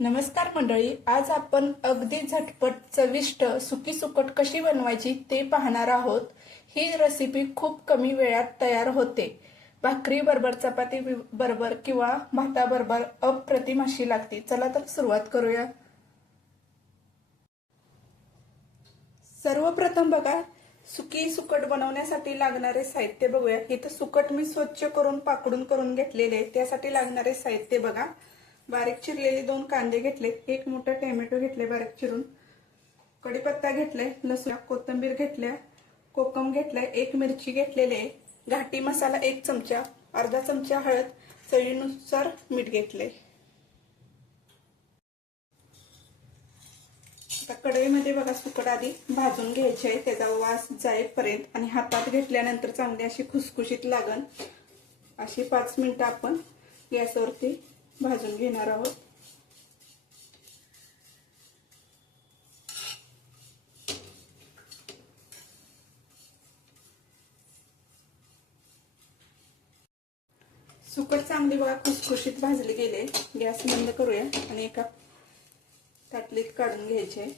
नमस्कार मंडळी, आज आपण अगदी झटपट चविष्ट सुकी सुकट कशी बनवायची ते पाहणार आहोत। ही रेसिपी खूप कमी वेळात तयार होते। भाकरी बरोबर, चपाती बरोबर किंवा भाताबरोबर अप्रतिम अशी लागते। चला तर सुरुवात करूया। सर्वप्रथम बघा, सुकी सुकट बनवण्यासाठी लागणारे साहित्य बघूया। इथं सुकट मी स्वच्छ करून पाकडून करून घेतलेले आहे। त्यासाठी लागणारे साहित्य बघा, बारीक चिरलेले 2 कांदे घेतले, 1 मोठा टोमॅटो घेतले बारीक चिरून, कढीपत्ता घेतलाय, लसूण, कोथिंबीर घेतल्या, कोकम घेतलाय, 1 मिरची घेतलेली आहे, घाटी मसाला 1 चमचा, अर्धा चमचा हळद, चवीनुसार मीठ घेतले। आता कढईमध्ये बघा सुकट आधी भाजून घ्यायचे आहे, त्याचा वास जाईपर्यंत, आणि हातात घेतल्यानंतर चांगली अशी खुसखुशीत लागन अशी 5 मिनिटं आपण गॅसवरती भाजून घेणार आहोत। सुकट चांगली बघा खुसखुशीत भाजली गेले। गॅस बंद करूया आणि एका ताटलीत काढून घ्यायचे।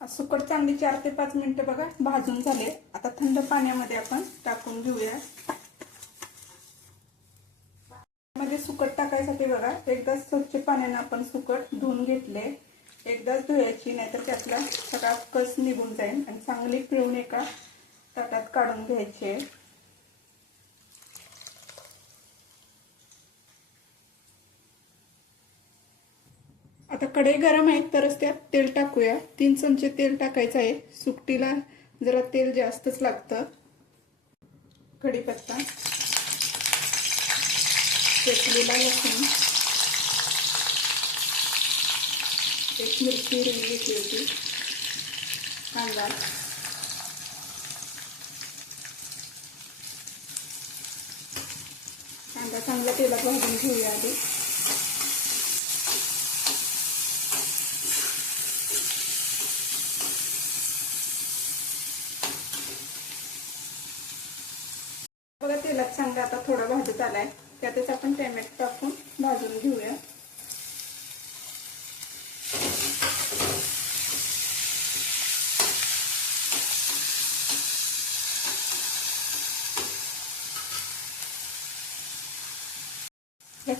सुकट चांगली 4 ते 5 मिनिटं बघा भाजून झाले। आता थंड पाण्यामध्ये आपण टाकून घेऊया। मध्ये सुकट टाकायसाठी बघा एकदा स्वच्छ पाण्याने आपण सुकट धुवून घेतले। एकदाच धुवायची, नाहीतर त्यातला सगळा कस निघून जाईल, आणि चांगली पिळून एका ताटात काढून घ्यायचे। आता कढई गरम आहे तरच त्यात तेल टाकूया। 3 चमचे तेल टाकायचं आहे। सुकटीला जरा तेल जास्तच लागतं। कढीपत्ता, शेकलेला लसूण, 1 मिरची हिरवी घेतली होती, कांदा, चांगला तेलात भाजून घेऊया आधी। बघा तेलात चांगला आता थोडा भाजत आलाय, त्यातच आपण टोमॅटो टाकून भाजून घेऊया।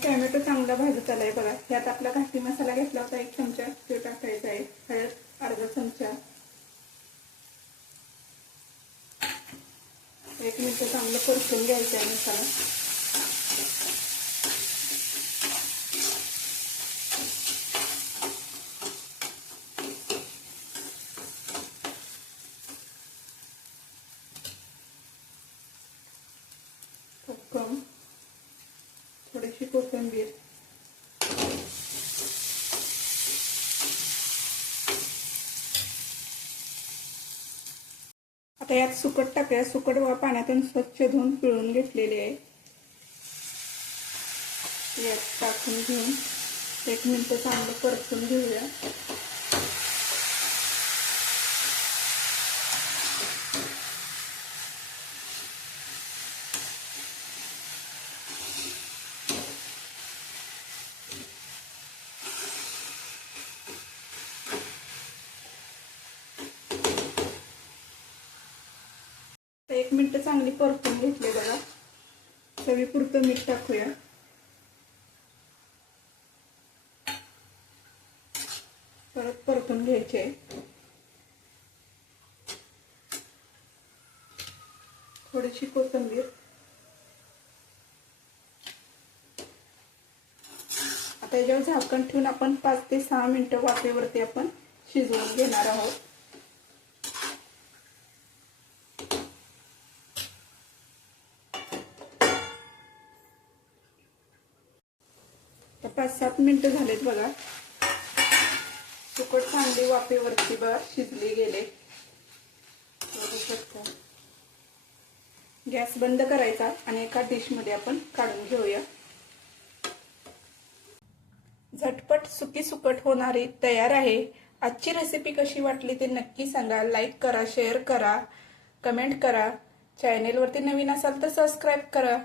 टोमॅटो चांगला भाजत आलाय बघा। यात आपला घाटी मसाला घेतला होता 1 चमचा, तो टाकायचा आहे, हळद अर्धा चमचा, 1 मिनिट चांगलं परतून घ्यायचं आहे मसाला। कोकम, थोडीशी कोथिंबीर, आता यात सुकट टाकूया। सुकट पाण्यातून स्वच्छ धुवून पिळून घेतलेले आहे। यात टाकून घेऊन 1 मिनिट चांगलं परतून घेऊया। तर 1 मिनिट चांगली परतून घेतले बघा। चवीपुरतं मीठ टाकूया। परत परतून घ्यायचे। थोडीशी कोथिंबीर, आता याच्यावर झाकण ठेवून आपण 5 ते 6 मिनिटं वाफेवरती आपण शिजवून घेणार आहोत। 5-7 मिनिटं झालेत बघा। सुकट चांगली वाफेवरती बघा शिजली गेले। बघू शकता। गॅस बंद करायचा आणि एका डिश मध्ये आपण काढून घेऊया। झटपट सुकी सुकट होणारी तयार आहे। आजची रेसिपी कशी वाटली ते नक्की सांगा। लाईक करा, शेअर करा, कमेंट करा। चॅनेलवरती नवीन असाल तर सबस्क्राइब करा।